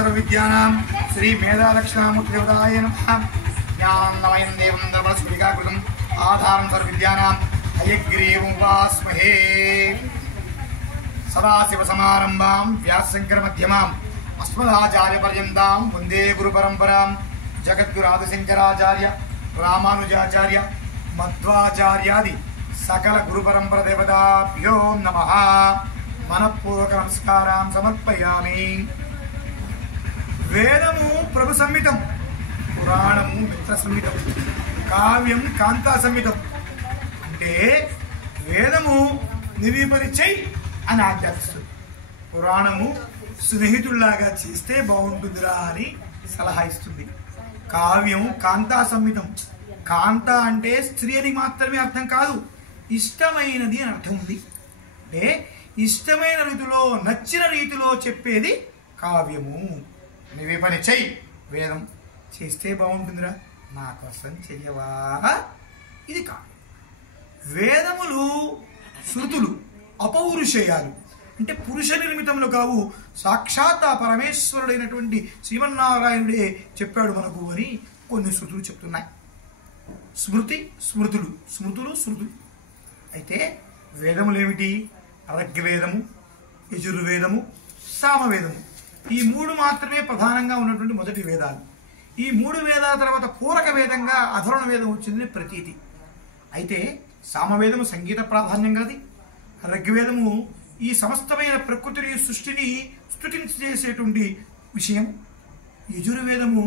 विद्यानां श्री मेधालक्ष्मणामूर्तिदेवताय नमः। ज्ञानमयं देवं दर्पणस्फटिकाकृतम् आधारं सर्वविद्यानां हयग्रीवमुपास्महे। सदाशिवसमारम्भां व्यासशङ्करमध्यमाम् अस्मदाचार्यपर्यन्तां वन्दे गुरुपरम्परां। जगद्गुरादिशङ्कराचार्य रामानुजाचार्य मध्वाचार्यादि सकल गुरुपरम्परा देवताभ्यो नमः। मनःपूर्वक नमस्कारां समर्पयामि। वेदमु प्रभु संहितं, पुराणमु मित्र संहितं, काव्यं कांता संहितं। అంటే వేదము నిరూపణించేయి అని ఆజ్ఞాపిస్తుంది, పురాణము స్నేహితుల్లాగా చేస్తే బాగుంటుందిరా అని సలహా ఇస్తుంది. కావ్యం కాంతా సంహితం. కాంత అంటే స్త్రీ అని మాత్రమే అర్థం కాదు, ఇష్టమైనది అని అర్థం ఉంది. అంటే ఇష్టమైన రీతిలో నచ్చిన రీతిలో చెప్పేది కావ్యము. నివేపన చెయ్యి, వేదం చేస్తే బాగుంటుందిరా, నా కోసం చెయ్యవా, ఇది కావ్యం. వేదములు శృతులు అపౌరుషేయాలు, అంటే పురుష నిర్మితములు కావు, సాక్షాత్ ఆ పరమేశ్వరుడైనటువంటి శ్రీమన్నారాయణుడే చెప్పాడు మనకు అని కొన్ని శృతులు చెప్తున్నాయి. స్మృతి స్మృతులు, స్మృతులు శృతులు. అయితే వేదములు ఏమిటి? ఋగ్వేదము, యజుర్వేదము, సామవేదము. ఈ మూడు మాత్రమే ప్రధానంగా ఉన్నటువంటి మొదటి వేదాలు. ఈ మూడు వేదాల తర్వాత పూరక వేదంగా అధర్వణ వేదం వచ్చింది ప్రతీతి. అయితే సామవేదము సంగీత ప్రాధాన్యం గలది. ఋగ్వేదము ఈ సమస్తమైన ప్రకృతిని సృష్టిని స్తుతించేసేటువంటి విషయం. యజుర్వేదము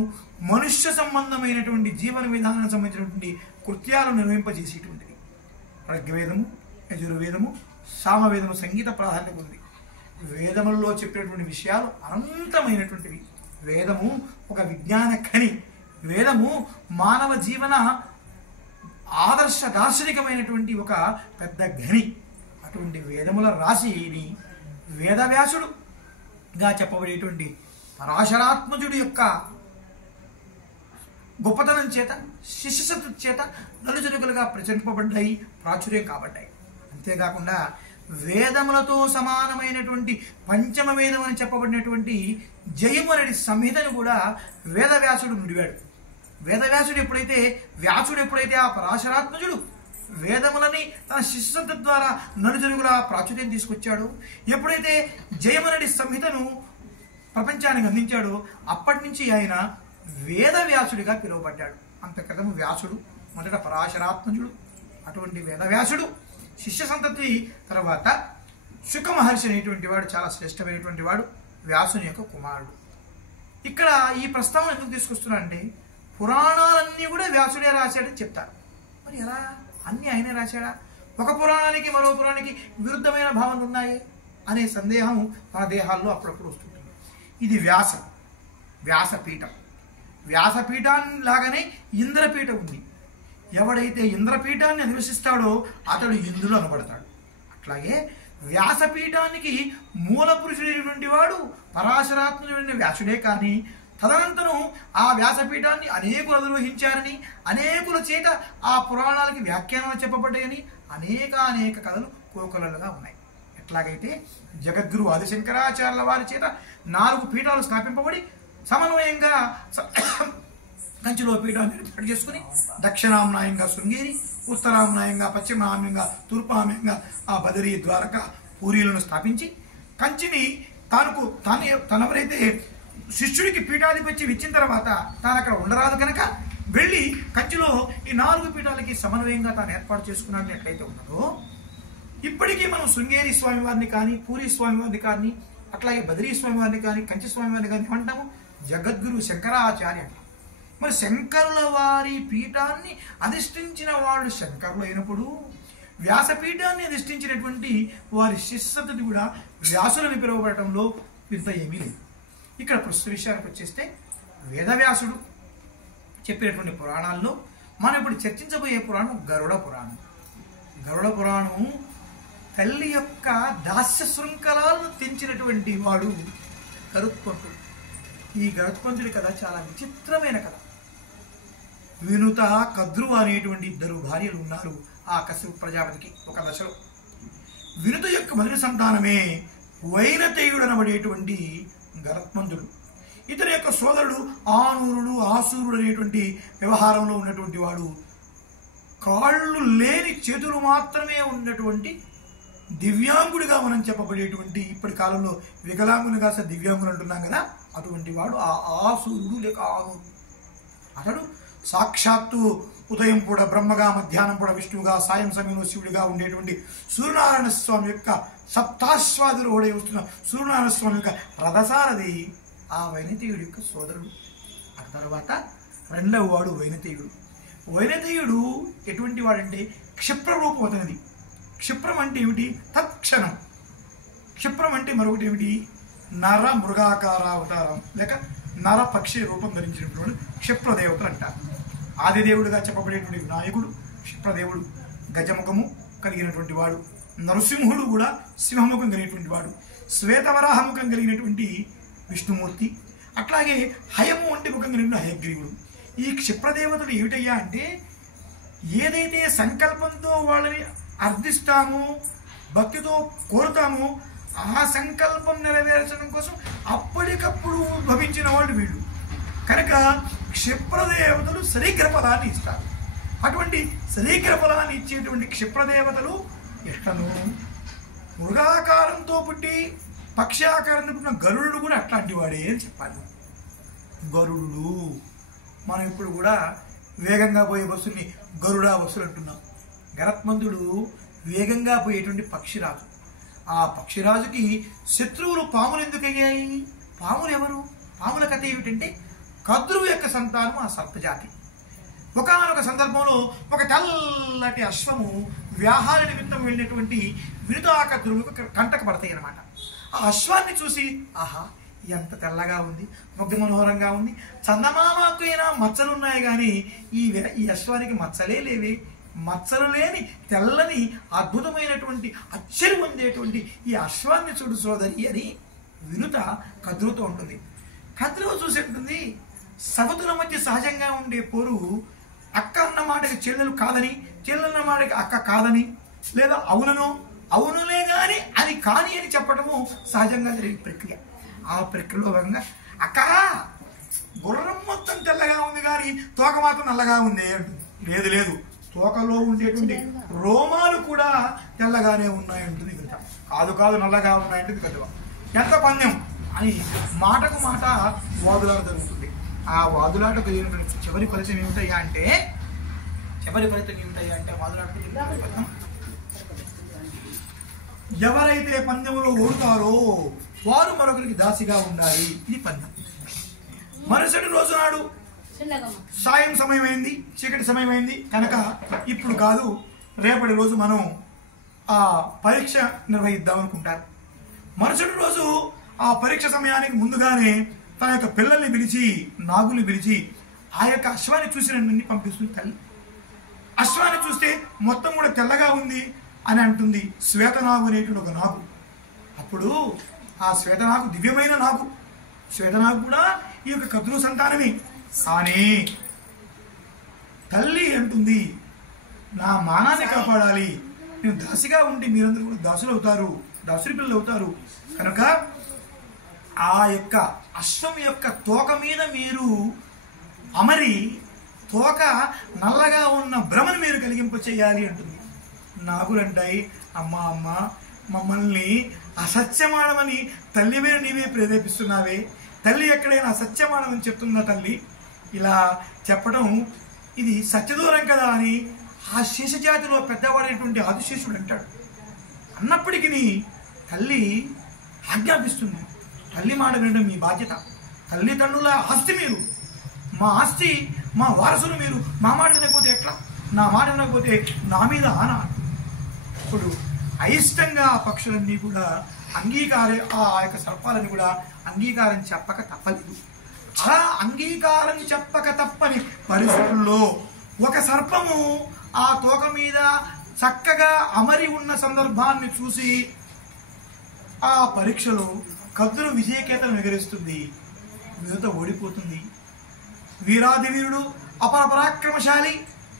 మనుష్య సంబంధమైనటువంటి జీవన విధానానికి సంబంధించినటువంటి కృత్యాలను నిర్వహింపజేసేటువంటిది. ఋగ్వేదము, యజుర్వేదము, సామవేదము సంగీత ప్రాధాన్యం ఉంది. వేదములలో చెప్పినటువంటి విషయాలు అనంతమైనటువంటివి. వేదము ఒక విజ్ఞాన ఖని. వేదము మానవ జీవన ఆదర్శ దార్శనికమైనటువంటి ఒక పెద్ద ఘని. అటువంటి వేదముల రాశిని వేదవ్యాసుడుగా చెప్పబడేటువంటి పరాశరాత్మజుడి యొక్క గొప్పతనం చేత, శిష్యశక్తి చేత నలుజరుగులుగా ప్రచురింపబడ్డాయి, ప్రాచుర్యం కాబడ్డాయి. అంతేకాకుండా వేదములతో సమానమైనటువంటి పంచమ వేదం అని చెప్పబడినటువంటి జయమునడి సంహితను కూడా వేదవ్యాసుడు నుడివాడు. వేదవ్యాసుడు ఎప్పుడైతే ఆ పరాశరాత్మజుడు వేదములని తన శిష్యశక్తి ద్వారా నలుజరుగుల ప్రాచుర్యం తీసుకొచ్చాడు, ఎప్పుడైతే జయమునడి సంహితను ప్రపంచానికి అందించాడో అప్పటి నుంచి ఆయన వేదవ్యాసుడిగా పిలువబడ్డాడు. అంత క్రితం వ్యాసుడు మొదట పరాశరాత్మజుడు. అటువంటి వేదవ్యాసుడు శిష్య సంతతి తర్వాత శుక మహర్షి అనేటువంటి వాడు చాలా శ్రేష్టమైనటువంటి వాడు, వ్యాసుని యొక్క కుమారుడు. ఇక్కడ ఈ ప్రస్తావన ఎందుకు తీసుకొస్తున్నా అంటే పురాణాలన్నీ కూడా వ్యాసుడే రాశాడని చెప్తారు. మరి ఎలా అన్నీ ఆయనే రాశాడా? ఒక పురాణానికి మరో పురాణానికి విరుద్ధమైన భావనలు ఉన్నాయి అనే సందేహం మన దేహాల్లో అప్పుడప్పుడు వస్తుంటుంది. ఇది వ్యాసపీఠం. వ్యాసపీఠాన్ని లాగానే ఇంద్రపీఠం ఉంది. ఎవడైతే ఇంద్రపీఠాన్ని అధివసిస్తాడో అతడు ఇంద్రుడు అనబడతాడు. అట్లాగే వ్యాసపీఠానికి మూల పురుషుడైనటువంటి వాడు పరాశరాత్మజుడైన వ్యాసుడే. కానీ తదనంతరం ఆ వ్యాసపీఠాన్ని అనేకులు అధిరోహించారని, అనేకుల చేత ఆ పురాణాలకి వ్యాఖ్యానాలు చెప్పబడ్డాయని అనేక కథలు కోకొలలుగా ఉన్నాయి. ఎట్లాగైతే జగద్గురు ఆదిశంకరాచార్యుల వారి చేత 4 పీఠాలు స్థాపింపబడి సమన్వయంగా కంచిలో పీఠాన్ని ఏర్పాటు చేసుకుని దక్షిణామ్నాయంగా శృంగేరి, ఉత్తరామ్నాయంగా పశ్చిమామ్నాయంగా తూర్పామ్నాయంగా ఆ బదరి, ద్వారక, పూరీలను స్థాపించి కంచిని తనెవరైతే శిష్యుడికి పీఠాధిపత్యం ఇచ్చిన తర్వాత తాను అక్కడ ఉండరాదు కనుక వెళ్ళి కంచిలో ఈ 4 పీఠాలకి సమన్వయంగా తాను ఏర్పాటు చేసుకున్నాడని ఎట్లయితే ఉన్నదో, ఇప్పటికీ మనం శృంగేరి స్వామివారిని కానీ, పూరి స్వామివారిని కానీ, అట్లాగే బదరీ స్వామివారిని కానీ, కంచి స్వామివారిని కానీ ఏమంటాము? జగద్గురు శంకరాచార్య అంటాం. మరి శంకరుల వారి పీఠాన్ని అధిష్ఠించిన వాళ్ళు శంకరులు అయినప్పుడు వ్యాసపీఠాన్ని అధిష్ఠించినటువంటి వారి శిష్యసంతతి కూడా వ్యాసులని పిలువబడటంలో ఇంత ఏమీ లేదు. ఇక్కడ ప్రస్తుత విషయానికి వచ్చేస్తే వేదవ్యాసుడు చెప్పినటువంటి పురాణాల్లో మనం ఇప్పుడు చర్చించబోయే పురాణం గరుడ పురాణం. గరుడ పురాణం తల్లి యొక్క దాస్య శృంఖలాలను తెంచినటువంటి వాడు గరుత్మంతుడు. ఈ గరుత్మంతుడి కథ చాలా విచిత్రమైన కథ. వినుత, కద్రువ అనేటువంటి 2 భార్యలు ఉన్నారు ఆ కశ్యప ప్రజాపతికి ఒక దశలో. వినుత యొక్క మొదటి సంతానమే వైనతేయుడు అనబడేటువంటి గరుత్మంతుడు. ఇతని యొక్క సోదరుడు ఆనూరుడు, ఆసూరుడు అనేటువంటి వ్యవహారంలో ఉన్నటువంటి వాడు. కాళ్ళు లేని చేతులు మాత్రమే ఉన్నటువంటి దివ్యాంగుడిగా మనం చెప్పబడేటువంటి, ఇప్పటి కాలంలో వికలాంగునిగా దివ్యాంగులు అంటున్నాం కదా, అటువంటి వాడు ఆ ఆసూరుడు లేక ఆనూరు. అతడు సాక్షాత్తు ఉదయం పూట బ్రహ్మగా, మధ్యాహ్నం పూట విష్ణువుగా, సాయం సమయంలో శివుడిగా ఉండేటువంటి సూర్యనారాయణ స్వామి యొక్క సప్తాశ్వాదులు ఓడే వస్తున్న సూర్యనారాయణ స్వామి యొక్క రథసారథి ఆ వైనతేయుడి యొక్క సోదరుడు. ఆ తర్వాత రెండవ వాడు వైనతేయుడు. వైనతేయుడు ఎటువంటి వాడంటే క్షిప్ర రూపం అతనిది. క్షిప్రం అంటే ఏమిటి? తత్క్షణం. క్షిప్రం అంటే మరొకటి ఏమిటి? నర మృగాకార అవతారం లేక నర పక్షి రూపం ధరించినటువంటి క్షిప్రదేవతలు అంటారు. ఆదిదేవుడిగా చెప్పబడేటువంటి వినాయకుడు క్షిప్రదేవుడు. గజముఖము కలిగినటువంటి వాడు. నరసింహుడు కూడా సింహముఖం కలిగినటువంటి వాడు. శ్వేతవరాహముఖం కలిగినటువంటి విష్ణుమూర్తి. అట్లాగే హయము వంటి ముఖం కలిగిన హయగ్రీవుడు. ఈ క్షిప్రదేవతలు ఏమిటయ్యా అంటే, ఏదైతే సంకల్పంతో వాళ్ళని అర్థిస్తామో, భక్తితో కోరుతామో, ఆ సంకల్పం నెరవేర్చడం కోసం అప్పటికప్పుడు ఉద్భవించిన వాళ్ళు వీళ్ళు. కనుక క్షిప్రదేవతలు శరీగ్ర ఫలాన్ని ఇస్తారు. అటువంటి శరీగ్ర ఫలాన్ని ఇచ్చేటువంటి క్షిప్రదేవతలు ఎట్లను? మృగాకారంతో పుట్టి పక్షాకారంతో పుట్టిన గరుడు కూడా అట్లాంటి వాడే అని చెప్పాలి. గరుడు మనం ఇప్పుడు కూడా వేగంగా పోయే బస్సుని గరుడా బస్సులు అంటున్నాం. గరత్మంతుడు వేగంగా పోయేటువంటి పక్షిరాజు. ఆ పక్షిరాజుకి శత్రువులు పాములు ఎందుకు అయ్యాయి? పాములు ఎవరు? పాముల కథ ఏమిటంటే, కద్రువు యొక్క సంతానం ఆ సర్పజాతి. ఒకనొక సందర్భంలో ఒక తెల్లటి అశ్వము వ్యాహార నిమిత్తం వెళ్ళినటువంటి వినుతాకద్రువులకు కంటకు పడతాయి అన్నమాట. ఆ అశ్వాన్ని చూసి, ఆహా ఎంత తెల్లగా ఉంది, ముగ్ధ మనోహరంగా ఉంది, చందమామకు అయినా మచ్చలున్నాయి కానీ ఈ అశ్వానికి మచ్చలే లేవే, మచ్చలు లేని తెల్లని అద్భుతమైనటువంటి అచ్చరి పొందేటువంటి ఈ అశ్వాన్ని చూడు సోదరి అని వినుత కద్రువుతో ఉంటుంది. కద్రువు చూసేటుంది, సవతుల మధ్య సహజంగా ఉండే పోరు అక్క అన్న మాటకి చెల్లెలు కాదని, చెల్లెన్న మాటకి అక్క కాదని, లేదా అవుననో అవునులే గాని అది కాని అని చెప్పడము సహజంగా జరిగే ప్రక్రియ. ఆ ప్రక్రియలో భాగంగా అక్క గుర్రం మొత్తం తెల్లగా ఉంది కానీ తోక మాత్రం నల్లగా ఉంది అంటుంది. లేదు లేదు, తోకలో ఉండేటువంటి రోమాలు కూడా తెల్లగానే ఉన్నాయంటుంది కథ. కాదు కాదు నల్లగా ఉన్నాయంటుంది కథ. ఎంత పందెం అని మాటకు మాట వాదులాట జరుగుతుంది. ఆ వాదులాట కలిగినటువంటి చివరి ఫలితం ఏమిటయ్యా అంటే, వాదులాట ఎవరైతే పందెంలో ఓడుతారో వారు మరొకరికి దాసిగా ఉండాలి. ఇది పందెం. మరుసటి రోజు నాడు సాయం సమయమైంది, చీకటి సమయమైంది కనుక ఇప్పుడు కాదు రేపటి రోజు మనం ఆ పరీక్ష నిర్వహిద్దాం అనుకుంటారు. మరుసటి రోజు ఆ పరీక్ష సమయానికి ముందుగానే తన యొక్క పిల్లల్ని పిలిచి, నాగుల్ని పిలిచి ఆ యొక్క అశ్వాన్ని చూసినన్ని పంపిస్తుంది తల్లి. అశ్వాన్ని చూస్తే మొత్తం కూడా తెల్లగా ఉంది అని అంటుంది శ్వేతనాగు అనేటువంటి ఒక నాగు. అప్పుడు ఆ శ్వేతనాగు దివ్యమైన నాగు. శ్వేతనాగు కూడా ఈ యొక్క కద్రువు సంతానమే. కానీ తల్లి అంటుంది, నా మానాన్ని కాపాడాలి, నేను దాసిగా ఉంటే మీరందరూ కూడా దాసులు అవుతారు, దాసుడి పిల్లలు అవుతారు. కనుక ఆ యొక్క అశ్వం యొక్క తోక మీద మీరు అమరి తోక నల్లగా ఉన్న భ్రమను మీరు కలిగింప చేయాలి అంటుంది. నాగులంటాయి, అమ్మ అమ్మ మమ్మల్ని అసత్యమానమని తల్లి మీద నీవే ప్రేరేపిస్తున్నావే, తల్లి ఎక్కడైనా అసత్యమానమని చెప్తున్నా తల్లి, ఇలా చెప్పడం ఇది సత్యదూరం కదా అని ఆ శేషజాతిలో పెద్దవాడైనటువంటి ఆదిశేషుడు అంటాడు. అన్నప్పటికీ తల్లి ఆజ్ఞాపిస్తుంది, తల్లి మాట వినడం మీ బాధ్యత, తల్లిదండ్రుల ఆస్తి మీరు, మా ఆస్తి మా వారసులు మీరు, మా మాట వినకపోతే ఎట్లా, నా మాట వినకపోతే నా మీద ఆనా. ఇప్పుడు అయిష్టంగా ఆ పక్షులన్నీ కూడా ఆ యొక్క సర్పాలని కూడా అంగీకారం చెప్పక తప్పలేదు. అలా అంగీకారం చెప్పక తప్పని పరిస్థితుల్లో ఒక సర్పము ఆ తోక మీద చక్కగా అమరి ఉన్న సందర్భాన్ని చూసి ఆ పరీక్షలో కద్రువు విజయకేతను ఎగరేస్తుంది. వినుత ఓడిపోతుంది. వీరాది వీరుడు, అపర పరాక్రమశాలి,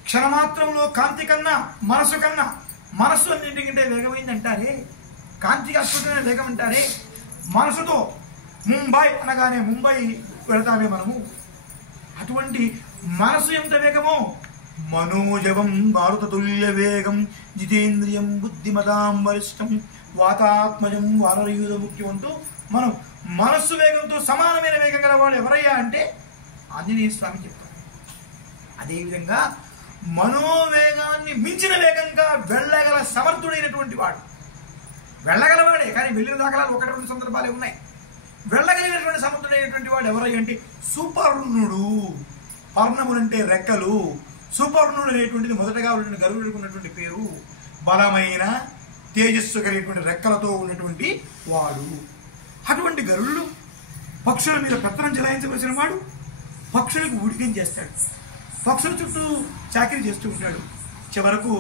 క్షణమాత్రంలో కాంతి కన్నా మనస్సు అన్నింటికంటే వేగమైంది అంటారే, కాంతికి అద్భుతమైన వేగం అంటారే. మనసుతో ముంబై అనగానే ముంబై వెళతామే మనము. అటువంటి మనసు ఎంత వేగమో మనోజవం మారుతతుల్య వేగం జితేంద్రియం బుద్ధిమతాం వరిష్టం వాతాత్మజం వానరయూధ ముఖ్యమంటూ మనం మనస్సు వేగంతో సమానమైన వేగం గల వాడు ఎవరయ్యా అంటే ఆంజనేయ స్వామి చెప్తారు. అదేవిధంగా మనోవేగాన్ని మించిన వేగంగా వెళ్ళగల సమర్థుడైనటువంటి వాడు, వెళ్ళగలవాడే కానీ వెళ్ళిన దాఖలాలు 1-2 సందర్భాలే ఉన్నాయి. వెళ్ళగలిగినటువంటి సమర్థుడైనటువంటి వాడు ఎవరయ్యా అంటే సుపర్ణుడు. పర్ణములంటే రెక్కలు. సుపర్ణుడు అనేటువంటిది మొదటగా ఉన్నటువంటి గరుడుకు ఉన్నటువంటి పేరు. బలమైన తేజస్సు కలిగినటువంటి రెక్కలతో ఉన్నటువంటి వాడు. అటువంటి గరుడు పక్షుల మీద పెత్తనం చెలాయించవలసిన వాడు పక్షులకు ఉడికం చేస్తాడు, పక్షుల చుట్టూ చాకరీ చేస్తూ ఉంటాడు. చివరకు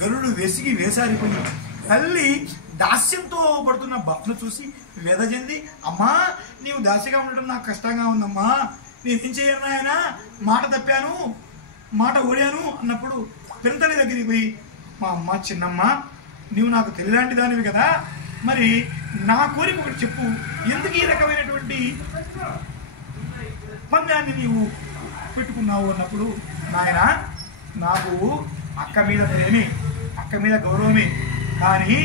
గరుడు వేసారిపోయి తల్లి దాస్యంతో పడుతున్న బాధను చూసి వేద చెంది, అమ్మా నీవు దాసిగా ఉండటం నాకు కష్టంగా ఉందమ్మా, నేనేం చేయను ఆయన, మాట తప్పాను, మాట ఓడాను అన్నప్పుడు పెంతలి దగ్గరికి పోయి, మా అమ్మ చిన్నమ్మ నీవు నాకు తెలియలాంటి దానివి కదా, మరి నా కోరిక ఒకటి చెప్పు, ఎందుకు ఈ రకమైనటువంటి పందాన్ని నీవు పెట్టుకున్నావు అన్నప్పుడు, నాయన నాకు అక్క మీద ప్రేమే, అక్క మీద గౌరవమే, కానీ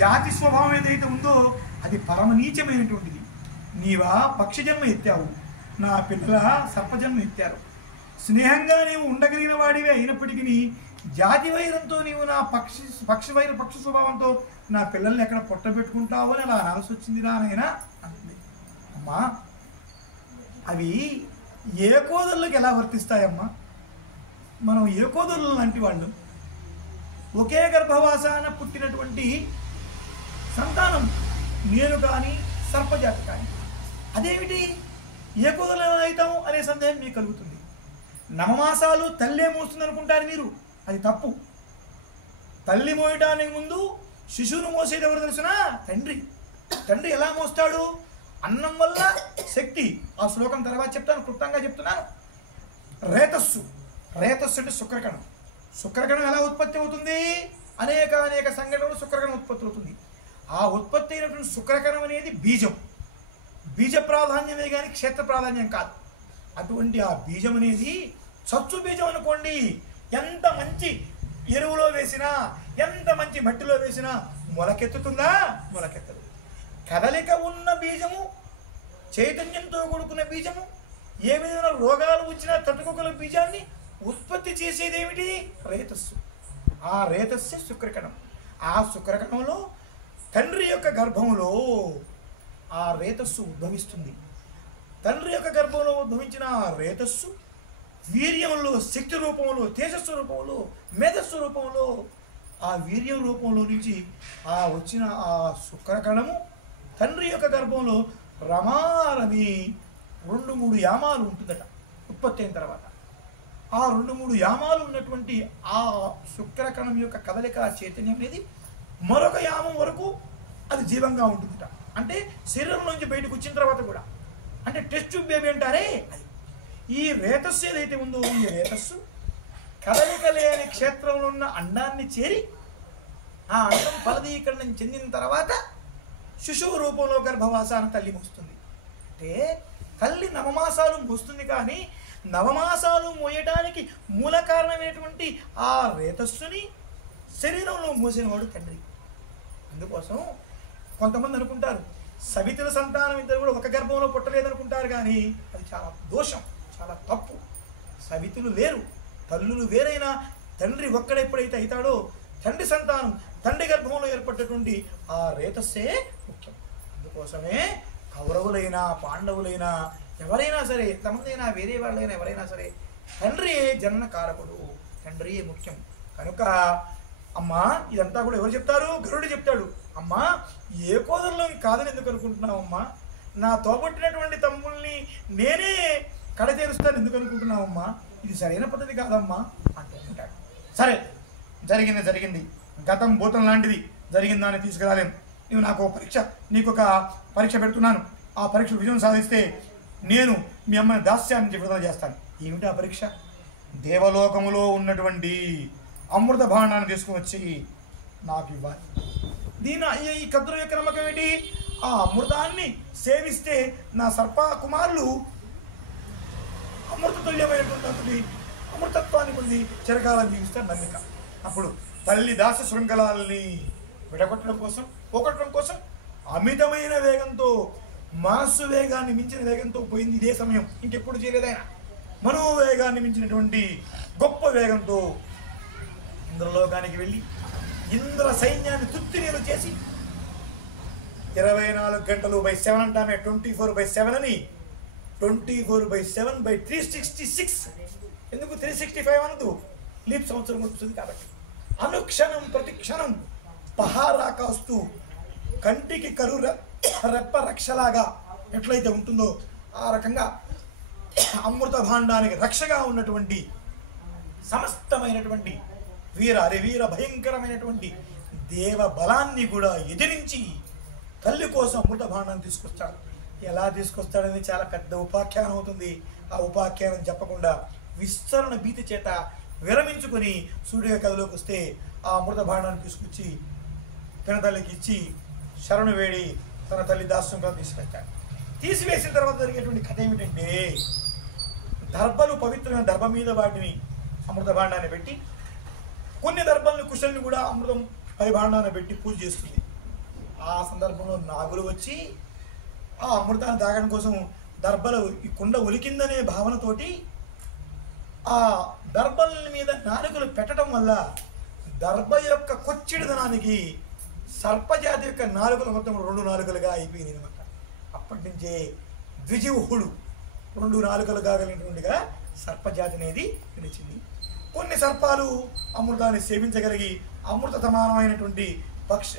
జాతి స్వభావం ఏదైతే ఉందో అది పరమనీచమైనటువంటిది. నీవా పక్షి జన్మ ఎత్తావు, నా పిల్లల సర్పజన్మ ఎత్తారు. స్నేహంగా నీవు ఉండగలిగిన వాడివే అయినప్పటికీ జాతి వైరంతో నీవు నా పక్షి స్వభావంతో నా పిల్లల్ని ఎక్కడ పొట్టబెట్టుకుంటావు అని అలా అనాల్సి వచ్చిందిరా నాయనా అంటుంది. అమ్మా అవి ఏ కోదళ్ళకి ఎలా వర్తిస్తాయమ్మా? మనం ఏ కోదళ్ళు లాంటి వాళ్ళు, ఒకే గర్భవాసాన పుట్టినటువంటి సంతానం నేను కానీ సర్పజాతి కానీ, అదేమిటి ఏ కోదలు ఎలా అవుతాము అనే సందేహం మీకు కలుగుతుంది. నవమాసాలు తల్లే మోస్తుంది అనుకుంటారు మీరు, అది తప్పు. తల్లి మోయటానికి ముందు శిశువును మోసేది ఎవరు తెలుసునా? తండ్రి. తండ్రి ఎలా మోస్తాడు? అన్నం వల్ల శక్తి. ఆ శ్లోకం తర్వాత చెప్తాను, క్లుప్తంగా చెప్తున్నాను. రేతస్సు అంటే శుక్రకణం. శుక్రకణం ఎలా ఉత్పత్తి అవుతుంది? అనేక సంఘటనలు శుక్రకణం ఉత్పత్తి అవుతుంది. ఆ ఉత్పత్తి అయినటువంటి శుక్రకణం అనేది బీజం. బీజ ప్రాధాన్యమే కానీ క్షేత్ర ప్రాధాన్యం కాదు. అటువంటి ఆ బీజం అనేది చచ్చు బీజం అనుకోండి, ఎంత మంచి ఎరువులో వేసినా, ఎంత మంచి మట్టిలో వేసినా మొలకెత్తుతుందా? మొలకెత్తదు. కదలిక ఉన్న బీజము, చైతన్యంతో కూడుకున్న బీజము, ఏ విధమైన రోగాలు వచ్చినా తట్టుకోగల బీజాన్ని ఉత్పత్తి చేసేది ఏమిటి? రేతస్సు. ఆ రేతస్సే శుక్రకణం. ఆ శుక్రకణంలో తండ్రి యొక్క గర్భంలో ఆ రేతస్సు ఉద్భవిస్తుంది. తండ్రి యొక్క గర్భంలో ఉద్భవించిన ఆ రేతస్సు వీర్యంలో, శక్తి రూపంలో, తేజస్సు రూపంలో, మేధస్సు రూపంలో, ఆ వీర్యం రూపంలో నుంచి ఆ వచ్చిన ఆ శుక్రకణము తండ్రి యొక్క గర్భంలో రమారమి 2-3 యామాలు ఉంటుందట ఉత్పత్తి అయిన తర్వాత. ఆ 2-3 యామాలు ఉన్నటువంటి ఆ శుక్రకణం యొక్క కదలిక చైతన్యం అనేది మరొక యామం వరకు అది జీవంగా ఉంటుందట. అంటే శరీరం నుంచి బయటకు వచ్చిన తర్వాత కూడా, అంటే టెస్ట్ ట్యూబ్ బేబీ అంటారే అది. ఈ రేతస్సు ఏదైతే ఉందో ఈ రేతస్సు కదలిక లేని క్షేత్రంలో ఉన్న అండాన్ని చేరి ఆ అండం ఫలదీకరణం చెందిన తర్వాత శిశువు రూపంలో గర్భవాసాన్ని తల్లి మోస్తుంది. అంటే తల్లి నవమాసాలు మోస్తుంది, కానీ నవమాసాలు మోయడానికి మూల కారణమైనటువంటి ఆ రేతస్సుని శరీరంలో మోసినవాడు తండ్రి. అందుకోసం కొంతమంది అనుకుంటారు సవితుల సంతానం ఇద్దరు కూడా ఒక గర్భంలో పుట్టలేదనుకుంటారు, కానీ అది చాలా దోషం, చాలా తప్పు. సవితులు వేరు, తల్లులు వేరైనా తండ్రి ఒక్కడెప్పుడైతే అవుతాడో తండ్రి సంతానం, తండ్రి గర్భంలో ఏర్పడ్డటువంటి ఆ రేతస్సే ముఖ్యం. అందుకోసమే కౌరవులైనా పాండవులైనా ఎవరైనా సరే, ఎంతమంది అయినా వేరే వాళ్ళైనా ఎవరైనా సరే తండ్రియే జనన కారకుడు, తండ్రియే ముఖ్యం. కనుక అమ్మా ఇదంతా కూడా ఎవరు చెప్తారు? గరుడు చెప్తాడు. అమ్మా ఏ కోదల్లో కాదని ఎందుకు అనుకుంటున్నావు అమ్మా? నా తోబట్టినటువంటి తమ్ముల్ని నేనే కడతేరుస్తాను ఎందుకు అనుకుంటున్నావమ్మా? ఇది సరైన పద్ధతి కాదమ్మా అంటూ ఉంటాడు. సరే, జరిగింది, గతం భూతం లాంటిది, జరిగిందా అని తీసుకురాలేం. నీవు నాకు నీకు ఒక పరీక్ష పెడుతున్నాను. ఆ పరీక్ష విజయం సాధిస్తే నేను మీ అమ్మని దాస్యాన్ని నుంచి విడుదల చేస్తాను. ఏమిటి ఆ పరీక్ష? దేవలోకములో ఉన్నటువంటి అమృత భాండాన్ని తీసుకుని వచ్చి నాకు ఇవ్వాలి. దీని ఈ కద్రు యొక్క నమ్మకం ఏంటి? ఆ అమృతాన్ని సేవిస్తే నా సర్ప కుమారులు అమూల్యమైనటువంటి అమృతత్వాన్ని పొంది చిరకాలం జీవిస్తారు నమ్మిక. అప్పుడు తల్లి దాస శృంఖలాల్ని విడగొట్టడం కోసం, పోగొట్టడం కోసం అమితమైన వేగంతో, మనస్సు వేగాన్ని మించిన వేగంతో పోయింది. ఇదే సమయం ఇంకెప్పుడు చేయలేదైనా. మనోవేగాన్ని మించినటువంటి గొప్ప వేగంతో ఇంద్రలోకానికి వెళ్ళి ఇంద్ర సైన్యాన్ని తుత్తినీలు చేసి 24 గంటలు బై 7 అంటామే, 24/7 అని 24/7/366. ఎందుకు 365 అనదు? లీప్ సంవత్సరం వస్తుంది కాబట్టి. అనుక్షణం ప్రతిక్షణం పహారా కాస్తూ కంటికి కరు రెప్ప రక్షలాగా ఎట్లయితే ఉంటుందో ఆ రకంగా అమృత భాండానికి రక్షగా ఉన్నటువంటి సమస్తమైనటువంటి వీర భయంకరమైనటువంటి దేవ బలాన్ని కూడా ఎదిరించి తల్లి కోసం అమృత భాండాన్ని తీసుకొస్తాడు. ఎలా తీసుకొస్తాడని చాలా పెద్ద ఉపాఖ్యానం అవుతుంది. ఆ ఉపాఖ్యానం చెప్పకుండా విస్తరణ భీతి చేత విరమించుకొని సూర్య కథలోకి వస్తే ఆ అమృత భాండాన్ని తీసుకొచ్చి తన తల్లికి ఇచ్చి శరణు వేడి తన తల్లి దాస్యంగా తీసుకొచ్చాడు. తీసివేసిన తర్వాత జరిగేటువంటి కథ ఏమిటంటే, దర్భలు పవిత్రమైన దర్భ మీద వాటిని అమృత భాండాన్ని పెట్టి, కొన్ని దర్భల్ని కుశల్ని కూడా అమృతం పరిభాండాన్ని పెట్టి పూజ చేస్తుంది. ఆ సందర్భంలో నాగులు వచ్చి ఆ అమృతాన్ని తాగడం కోసం దర్భలు ఈ కుండ ఒలికిందనే భావనతోటి ఆ దర్భల మీద నాలుకలు పెట్టడం వల్ల దర్భ యొక్క కొచ్చిడిదనానికి సర్పజాతి యొక్క నాలుకలు మొత్తం 2 నాలుకలుగా అయిపోయింది అనమాట. అప్పటి నుంచే ద్విజీవుడు 2 నాలుకలు కాగలిగినటువంటిగా సర్పజాతి అనేది నిలిచింది. కొన్ని సర్పాలు అమృతాన్ని సేవించగలిగి అమృత సమానమైనటువంటి పక్ష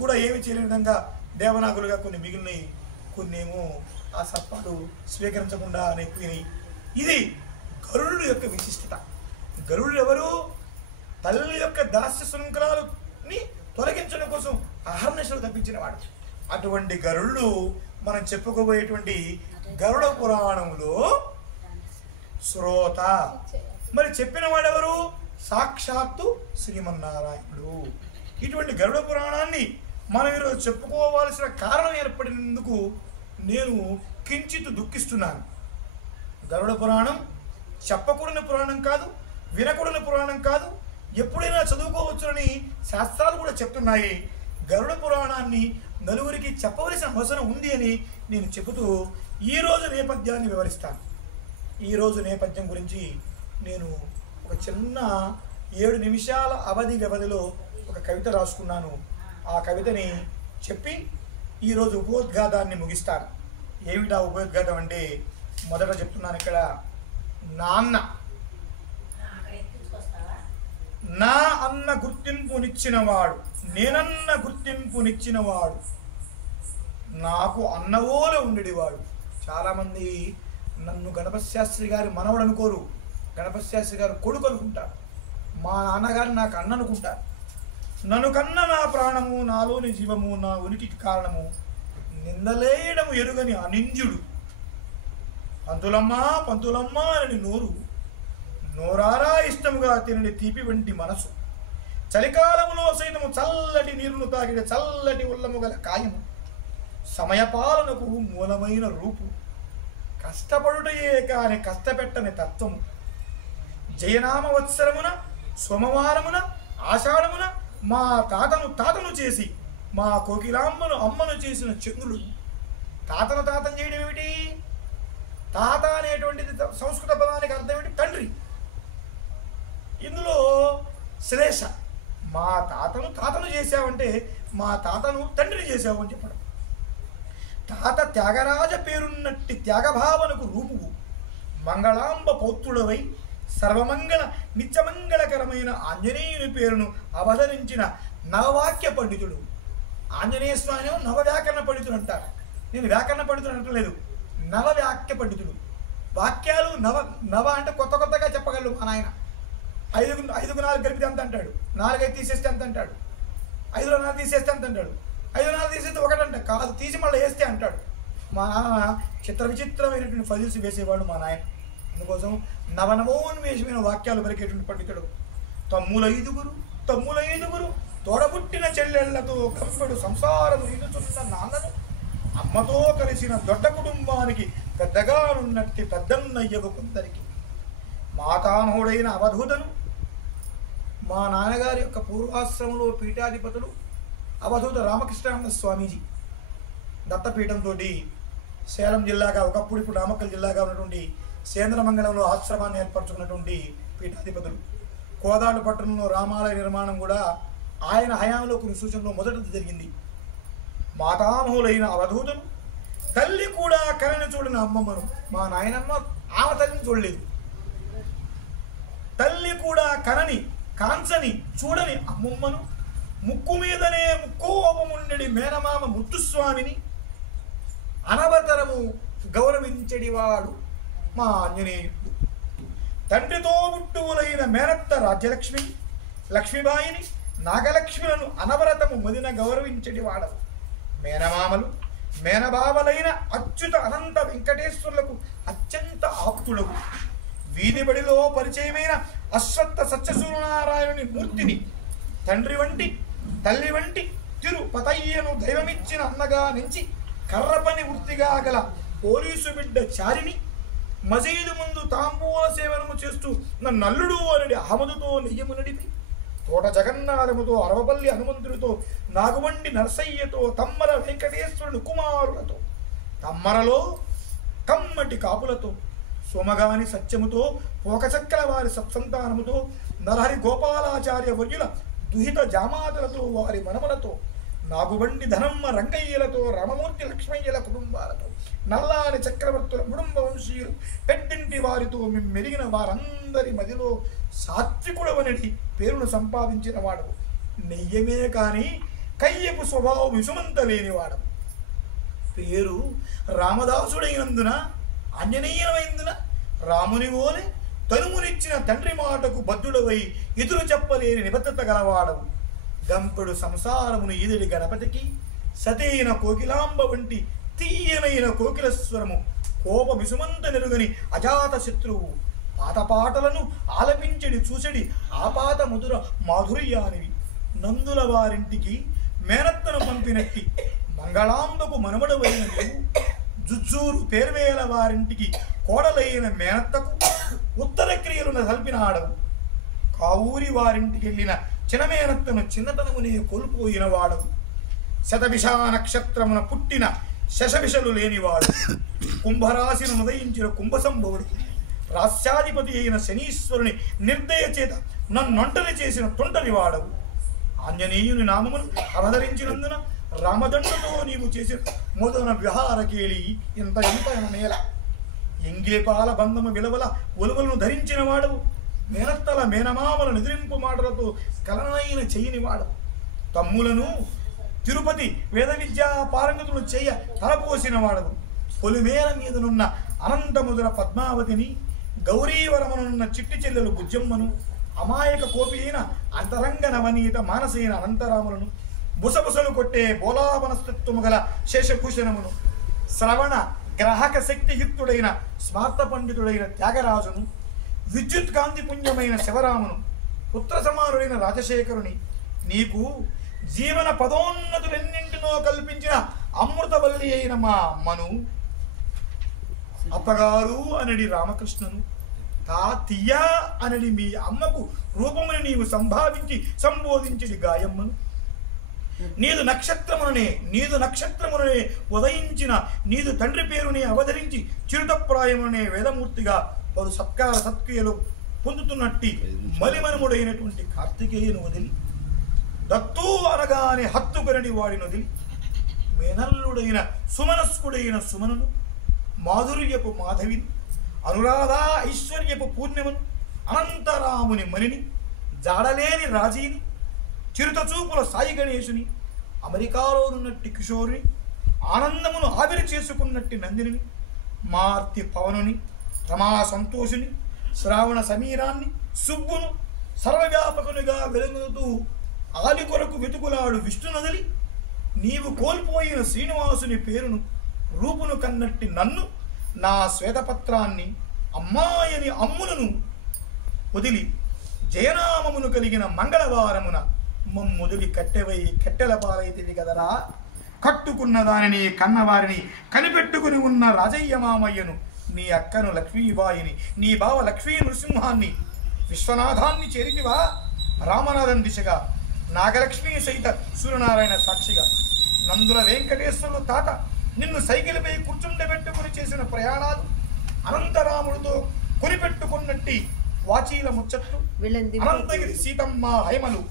కూడా ఏమి చేయలేని విధంగా దేవనాగులుగా కొన్ని మిగిలినవి, కొన్ని ఏమో ఆ సర్పాలు స్వీకరించకుండా అనేపోయినాయి. ఇది గరుడు యొక్క విశిష్టత. గరుడు ఎవరు? తల్లి యొక్క దాస్య శృంఖలాలని తొలగించడం కోసం అహర్నిశలు తప్పించిన వాడు. అటువంటి గరుడు మనం చెప్పుకోబోయేటువంటి గరుడ పురాణంలో శ్రోత. మరి చెప్పిన వాడెవరు? సాక్షాత్తు శ్రీమన్నారాయణుడు. ఇటువంటి గరుడ పురాణాన్ని మనం ఈరోజు చెప్పుకోవాల్సిన కారణం ఏర్పడినందుకు నేను కించిత్ దుఃఖిస్తున్నాను. గరుడ పురాణం చెప్పకూడని పురాణం కాదు, వినకూడని పురాణం కాదు, ఎప్పుడైనా చదువుకోవచ్చునని శాస్త్రాలు కూడా చెప్తున్నాయి. గరుడ పురాణాన్ని నలుగురికి చెప్పవలసిన అవసరం ఉంది అని నేను చెబుతూ ఈరోజు నేపథ్యాన్ని వివరిస్తాను. ఈరోజు నేపథ్యం గురించి నేను ఒక చిన్న 7 నిమిషాల వ్యవధిలో ఒక కవిత రాసుకున్నాను. ఆ కవితని చెప్పి ఈరోజు ఉపోద్ఘాతాన్ని ముగిస్తాను. ఏమిటా ఉపోద్ఘాతం అంటే, మొదట చెప్తున్నాను ఇక్కడ, నాన్న నా అన్న గుర్తింపునిచ్చినవాడు, నేనన్న గుర్తింపునిచ్చినవాడు, నాకు అన్నవోలో ఉండేవాడు. చాలామంది నన్ను గణపతి శాస్త్రి గారి మనవడు అనుకోరు, గణపతి శాస్త్రి గారు కొడుకు అనుకుంటారు. మా నాన్నగారు నాకు అన్న అనుకుంటారు. నన్ను కన్న నా ప్రాణము, నాలోని జీవము, నా ఉనికికి కారణము, నిందలేయడము ఎరుగని అనింద్యుడు, పంతులమ్మా అని నోరారా ఇష్టముగా తినని తీపి వంటి మనసు, చలికాలములో సైతము చల్లటి నీరును తాగిన చల్లటి ఉల్లము గల కాయము, సమయపాలనకు మూలమైన రూపు, కష్టపడుటయే కాని కష్టపెట్టని తత్వము, జయనామ వత్సరమున సోమవారమున ఆషాఢమున మా తాతను చేసి మా కోకిలామ్మను అమ్మను చేసిన చంద్రుడు. తాతను చేయడం ఏమిటి? తాత అనేటువంటిది సంస్కృత పదానికి అర్థం ఏమిటి? తండ్రి. ఇందులో శ్లేష, మా తాతను చేశావంటే మా తాతను తండ్రిని చేశావు అని చెప్పడం. తాత త్యాగరాజ పేరున్నట్టి త్యాగభావనకు రూపువు, మంగళాంబ పౌత్రుడవై సర్వమంగళ నిత్యమంగళకరమైన ఆంజనేయుని పేరును అవతరించిన నవవాక్య పండితుడు. ఆంజనేయ స్వామి నవవ్యాకరణ పండితుడు అంటారు. నేను వ్యాకరణ పండితుడు అంటలేదు, నవవాక్య పండితుడు. వాక్యాలు నవ అంటే కొత్తగా చెప్పగలరు. మా నాయన 5కు 4 కలిపితే ఎంత అంటాడు, 4 5 తీసేస్తే ఎంత అంటాడు, 5లో 4 తీసేస్తే ఎంత అంటాడు, 5లో 4 తీసేస్తే 1 అంట కాదు, తీసి మళ్ళీ వేస్తే అంటాడు. మా నాన్న విచిత్రమైనటువంటి ఫజిల్స్ వేసేవాడు మా నాయన. అందుకోసం నవనవోన్మేషమైన వాక్యాలు పలికేటువంటి పండితుడు. తమ్ముల ఐదుగురు తోడబుట్టిన చెల్లెళ్లతో కంపెడు సంసారము ఈదుచున్న నాన్నను అమ్మతో కలిసిన దొడ్డ కుటుంబానికి పెద్దగానున్నట్టి పెద్దన్నయ్యకు కొందరికి మాతామహుడైన అవధూతను మా నాన్నగారి యొక్క పూర్వాశ్రమంలో పీఠాధిపతులు అవధూత రామకృష్ణానంద స్వామీజీ దత్తపీఠంతో సేలం జిల్లాగా ఒకప్పుడు ఇప్పుడు నామక్కల్ జిల్లాగా ఉన్నటువంటి సేంద్రమంగళంలో ఆశ్రమాన్ని ఏర్పరచుకున్నటువంటి పీఠాధిపతులు. కోదాడు పట్టణంలో రామాలయ నిర్మాణం కూడా ఆయన హయాంలో కొన్ని సూచనలో మొదటిది జరిగింది. మాతామహులైన అవధూతను తల్లి కూడా కనని చూడని అమ్మమ్మను, మా నాయనమ్మ ఆమె తల్లిని చూడలేదు, తల్లి కూడా కనని కాంచని చూడని అమ్మమ్మను, ముక్కు మీదనే ముక్కోపముండెడి మేనమామ ముత్తుస్వామిని అనవతరము గౌరవించడివాడు మా ఆంజనేయుడు. తండ్రితో పుట్టువులైన మేనత్త రాజ్యలక్ష్మి లక్ష్మీబాయిని నాగలక్ష్మిలను అనవరతము మదిన గౌరవించడి వాడవు. మేనమామలు మేనబావలైన అచ్యుత అనంత వెంకటేశ్వరులకు అత్యంత ఆప్తులకు. వీధిబడిలో పరిచయమైన అశ్వత్థ సత్యసూర్యనారాయణుని మూర్తిని తండ్రి వంటి తల్లి వంటి తిరుపతయ్యను దైవమిచ్చిన అన్నగా నుంచి కర్రపని వృత్తిగా గల పోలీసు బిడ్డ చారిని మసీదు ముందు తాంబూల సేవనము చేస్తూ నల్లుడు అనడి అహమదుతో నెయ్యము నడిపి తోట జగన్నాథముతో అరవపల్లి హనుమంతుడితో నాగువండి నరసయ్యతో తమ్మర వెంకటేశ్వరుని కుమారులతో తమ్మరలో కమ్మటి కాపులతో సోమగాని సత్యముతో పోకచక్కల వారి సత్సంతానముతో నరహరి గోపాలాచార్య వర్యుల దుహిత జామాతలతో వారి మనములతో నాగుబండి ధనమ్మ రంగయ్యలతో రామమూర్తి లక్ష్మయ్యల కుటుంబాలతో నల్లాని చక్రవర్తుల కుటుంబ వంశీయులు పెద్దింటి వారితో మెరిగిన వారందరి మదిలో సాత్వికుడవనడి పేరును సంపాదించిన వాడు. నెయ్యమే కాని కయ్యపు స్వభావం విసుమంత లేనివాడు. పేరు రామదాసుడైనందున ఆంజనేయులైనందున రాముని ఓలే తనుమునిచ్చిన తండ్రి మాటకు బద్ధుడవై ఎదురు చెప్పలేని నిబద్ధత గలవాడవు. గంపెడు సంసారమును ఈదడి గణపతికి సతైన కోకిలాంబ వంటి తీయనైన కోకిలస్వరము కోప విసుమంత నెరుగని అజాత శత్రువు. పాత పాటలను ఆలపించడి చూసడి ఆపాత మధుర మాధుర్యానివి. నందుల వారింటికి మేనత్తను పంపినట్టి మంగళాంబకు మనమడవైన నీవు జుజ్జూరు పేర్వేల వారింటికి కోడలైన మేనత్తకు ఉత్తర క్రియలను సల్పినాడవు. కావూరి వారింటికి వెళ్ళిన చినమేనత్తను చిన్నతనమునే కోల్పోయిన వాడవు. శతభిషా నక్షత్రమున పుట్టిన శశభిషలు లేనివాడు. కుంభరాశిని ఉదయించిన కుంభసంభవుడు. రాస్యాధిపతి అయిన శనీశ్వరుని నిర్దయ చేత నన్నొంటరి చేసిన తొంటరి వాడవు. ఆంజనేయుని నామమును అవతరించినందున రామదండతో నీవు చేసిన మొదన విహారకేళి ఇంత నేల. ఎంగేపాల బంధము విలువల ఒలువలను ధరించిన వాడవు. మేనత్తల మేనమామల నిద్రింపు మాటలతో కలనైన చేయని వాడవు. తమ్ములను తిరుపతి వేద విద్యా పారంగతులు చేయ తలపోసిన వాడవు. పొలిమేర మీదనున్న అనంతముదుర పద్మావతిని గౌరీవరమునున్న చిట్టి చెల్లెలు బుజ్జమ్మను అమాయక కోపి అయిన అంతరంగ నవనీత మానసైన అనంతరాములను బుసబుసలు కొట్టే బోలావనస్తత్వము గల శేషభూషణమును శ్రవణ గ్రాహక శక్తియుక్తుడైన స్మార్త పండితుడైన త్యాగరాజును విద్యుత్ కాంతి పుణ్యమైన శివరామును పుత్ర సమానుడైన రాజశేఖరుని నీకు జీవన పదోన్నతులెన్నింటినో కల్పించిన అమృతవల్లి అయిన మా అమ్మను అప్పగారు అనడి రామకృష్ణను తాతయ్య అనడి మీ అమ్మకు రూపముని నీవు సంభావించి సంబోధించడి గాయమ్మను నీదు నక్షత్రముననే ఉదయించిన నీదు తండ్రి పేరుని అవతరించి చిరుతప్రాయమునే వేదమూర్తిగా పలు సత్కార సత్క్రియలు పొందుతున్నట్టి మలిమనముడైనటువంటి కార్తికేయుని వదిలి దత్తు అనగానే హత్తుకరని వాడిని వదిలి మేనల్లుడైన సుమనస్కుడైన సుమనును మాధుర్యపు మాధవిని అనురాధ ఐశ్వర్యపు పూర్ణిమను అనంతరాముని మణిని జాడలేని రాజీని చిరుతచూపుల సాయి గణేశుని అమెరికాలోనున్నట్టి కిషోరుని ఆనందమును ఆవిరి చేసుకున్నట్టి నందిని మార్తి పవనుని రమా సంతోషుని శ్రావణ సమీరాన్ని సుబ్బును సర్వవ్యాపకునిగా వెలుగుతూ ఆలి కొరకు వెతుకులాడు విష్ణునదిలి నీవు కోల్పోయిన శ్రీనివాసుని పేరును రూపును కన్నట్టి నన్ను నా శ్వేతపత్రాన్ని అమ్మాయని అమ్ములను వదిలి జయనామమును కలిగిన మంగళవారమున మమ్మొదిలి కట్టెవై కట్టెల పాలైతివి కదరా కట్టుకున్న దానిని కన్నవారిని కనిపెట్టుకుని ఉన్న రాజయ్య మామయ్యను, నీ అక్కను లక్ష్మీబాయిని, నీ బావ లక్ష్మీ నృసింహాన్ని, విశ్వనాథాన్ని చేరితివా రామనాథం దిశగా, నాగలక్ష్మి సహిత సూర్యనారాయణ సాక్షిగా, నందుల వెంకటేశ్వరులు తాత నిన్ను సైకిల్పై కూర్చుండబెట్టుకుని చేసిన ప్రయాణాలు, అనంతరాముడితో కొనిపెట్టుకున్నట్టి వాచీల ముచ్చట్లు, అనంతగిరి సీతమ్మ హైమలు,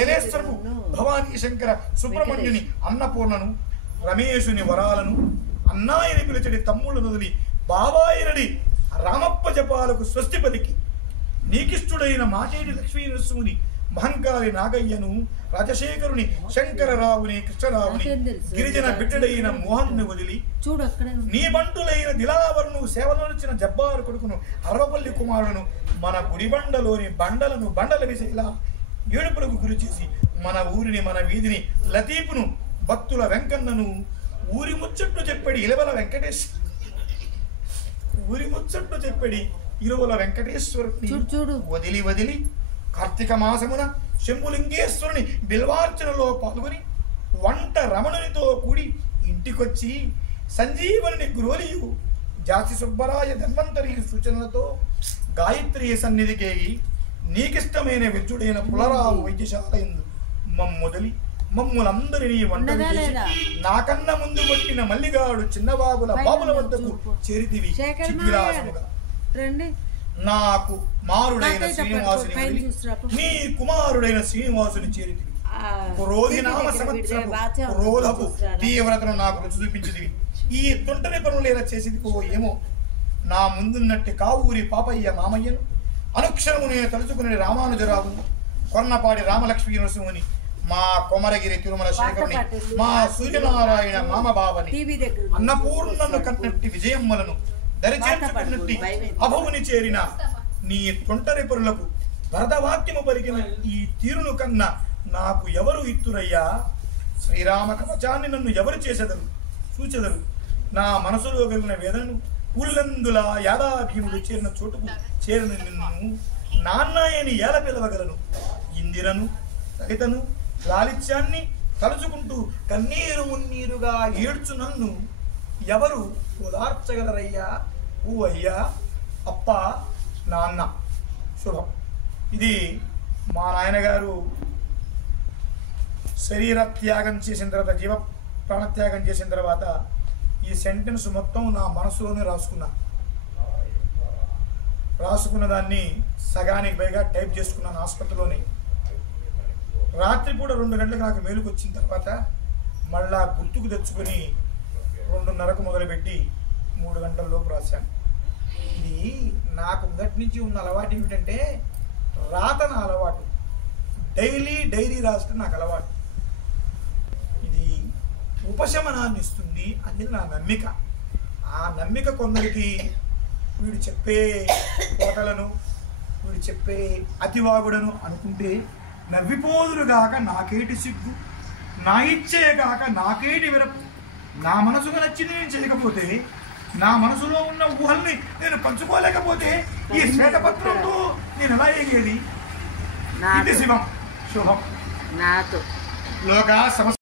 ఏలేశ్వరుడు భవానీ శంకర సుబ్రహ్మణ్యుని అన్నపూర్ణను, రమేశుని వరాలను, అన్నాయని పిలిచడి తమ్ముళ్ళు వదిలి బాబాయినడి రామప్ప జపాలకు స్వస్తి పలికి, నీకిష్టుడైన మాటేటి లక్ష్మీ నరసింహుని, మహంకాళి నాగయ్యను, రాజశేఖరుని, శంకరరావుని, కృష్ణరావుని, గిరిజన బిడ్డడైన మోహన్ను వదిలి నీ బంటులైన దిలావరును, సేవలొచ్చిన జబ్బారు కొడుకును, అరవపల్లి కుమారులను, మన గుడిబండలోని బండలను బండల విసేలా ఏడుపులకు గురి చేసి మన ఊరిని మన వీధిని లతీపును భక్తుల వెంకన్నను, ఊరి ముచ్చట్లు చెప్పడి ఇలవల వెంకటేశ్ ఊరి ముచ్చట్లు చెప్పడి ఇరువల వెంకటేశ్వరుని వదిలి వదిలి కార్తీక మాసమున శంభులింగేశ్వరుని బిల్వార్చనలో పాల్గొని వంట రమణునితో కూడి ఇంటికొచ్చి సంజీవనుని గ్రోలియు జాతి సుబ్బరాయ ధన్వంతరి సూచనలతో గాయత్రి సన్నిధికేగి నీకిష్టమైన విద్యుడైన పులరావు వైద్యశాల ఎందు మమ్మొదలి మమ్ములందరినీ వంటలు చేసి నాకన్నా ముందు కొట్టిన మల్లిగాడు చిన్నబాబుల బాబుల వద్దకు చేరితివి చిద్విలాసముగా. నాకు మారుడైన శ్రీనివాసుని వదిలి నీ కుమారుడైన శ్రీనివాసుని చేరితివి. క్రోధినామ సంవత్సరపు క్రోధపు తీవ్రతను నాకు రుచి చూపించితివి. ఈ తుంటరి పనులేలా చేసిదికో ఏమో. నా ముందున్నట్టు కావూరి పాపయ్య మామయ్యను, అనుక్షరము నేను తలుచుకునే రామానుజరావును, కొన్నపాడి రామలక్ష్మీ నరసింహుని, మా కొమరగిరి తిరుమల శేఖరుని, మా సూర్యనారాయణ మామబావని, అన్నపూర్ణను కన్నట్టి విజయమ్మలను దరిచేర్చుకున్నట్టి అభవుని చేరిన నీ తొంటరి పరులకు వరదవాక్యము పలికిన ఈ తీరును కన్నా నాకు ఎవరు ఇత్తురయ్యా? శ్రీరామ కవచాన్ని నన్ను ఎవరు చేసెదరు చూచెదరు? నా మనసులో కలిగిన వేదనను ఊళ్ళందుల యాదాభీముడు చేరిన చోటుకు చేరిన నిన్ను నాన్నయ్యని ఏల పిలవగలను. ఇందిరను లలితను లాలిత్యాన్ని తలుచుకుంటూ కన్నీరు మున్నీరుగా ఏడ్చు నన్ను ఎవరు ఓదార్చగలరయ్యా? ఊ అయ్యా, అప్ప, నాన్న. శుభం. ఇది మా నాయనగారు శరీర త్యాగం చేసిన తర్వాత, జీవ ప్రాణత్యాగం చేసిన తర్వాత ఈ సెంటెన్స్ మొత్తం నా మనసులోనే రాసుకున్న దాన్ని సగానికి పైగా టైప్ చేసుకున్నాను ఆసుపత్రిలోనే. రాత్రిపూట 2 గంటలకు నాకు మేలుకు వచ్చిన తర్వాత మళ్ళా గుర్తుకు తెచ్చుకొని 2:30కు మొదలుపెట్టి 3 గంటల లోపు రాశాను. ఇది నాకు మొదటి నుంచి ఉన్న అలవాటు ఏమిటంటే, రాత నా అలవాటు. డైరీ రాస్తే నాకు అలవాటు. ఇది ఉపశమనాన్ని ఇస్తుంది అనేది నా నమ్మిక. ఆ నమ్మిక కొందరికి వీడు చెప్పే కోటలను, వీడు చెప్పే అతివాగుడను అనుకుంటే నవ్విపోదురుగాక నాకేటి సిగ్గు, నా ఇచ్చేగాక నాకేటి విరపు. నా మనసుకు నచ్చింది నేను చేయకపోతే, నా మనసులో ఉన్న ఊహల్ని నేను పంచుకోలేకపోతే ఈ శ్వేతపత్రంతో నేను ఎలా ఎగేది? ఇది శివం. శుభం. లోక సమస్య